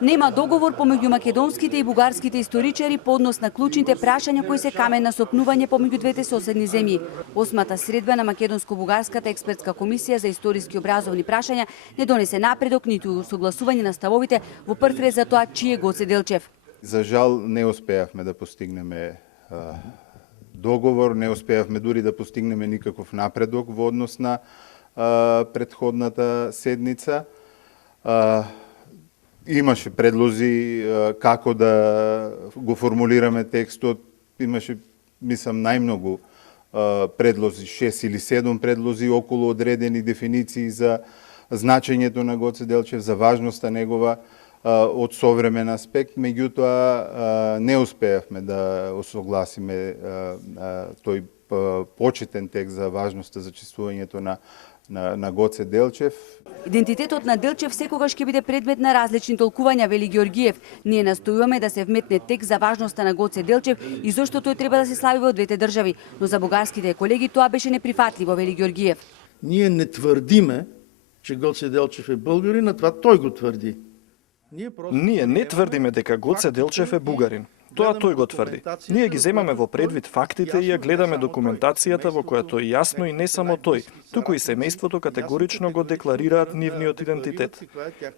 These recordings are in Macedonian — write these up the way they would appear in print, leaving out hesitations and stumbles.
Нема договор помеѓу македонските и бугарските историчари по однос на клучните прашања кои се камен на сопнување помеѓу двете соседни земји. Осмата средба на Македонско-бугарската експертска комисија за историски образовни прашања не донесе напредок ниту согласување на ставовите во прв ред за тоа чиј е Гоце Делчев. За жал не успеавме да постигнеме договор, не успеавме дури да постигнеме никаков напредок во однос на претходната седница. Имаше предлози како да го формулираме текстот, имаше, мислам, најмногу предлози, 6 или 7 предлози околу одредени дефиниции за значењето на Гоце Делчев, за важноста негова од современ аспект, меѓутоа не успеавме да осогласиме тој почетен текст за важноста за чествувањето на Гоце Делчев. Идентитетот на Делчев секогаш ќе биде предмет на различни толкувања, вели Георгиев. Ние настојуваме да се вметне текст за важноста на Гоце Делчев и зошто тој треба да се слави во двете држави, но за бугарските колеги тоа беше неприфатливо, вели Георгиев. Ние не тврдиме, че Гоце Делчев е българин, а това тој го тврди. Ние не тврдиме дека Гоце Делчев е бугарин. Тоа тој го тврди. Ние ги земаме во предвид фактите и ја гледаме документацијата во која тој јасно и не само тој, туку и семејството категорично го декларираат нивниот идентитет.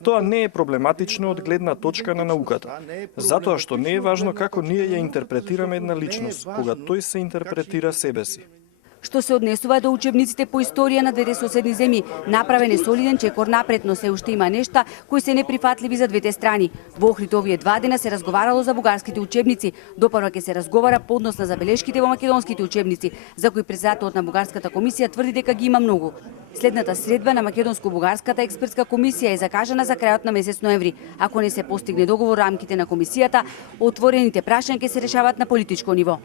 Тоа не е проблематично од гледна точка на науката, затоа што не е важно како ние ја интерпретираме една личност, кога тој се интерпретира себе си. Што се однесува до учебниците по историја на двете соседни земји, направен е солиден чекор напред, но се уште има нешта кои се неприфатливи за двете страни. Во Охрид овие 2 дена се разговарало за бугарските учебници, допрва ќе се разговара по однос на забелешките во македонските учебници, за кои председателот на бугарската комисија тврди дека ги има многу. Следната средба на Македонско-бугарската експертска комисија е закажана за крајот на месец ноември. Ако не се постигне договор во рамките на комисијата, отворените прашања ќе се решаваат на политичко ниво.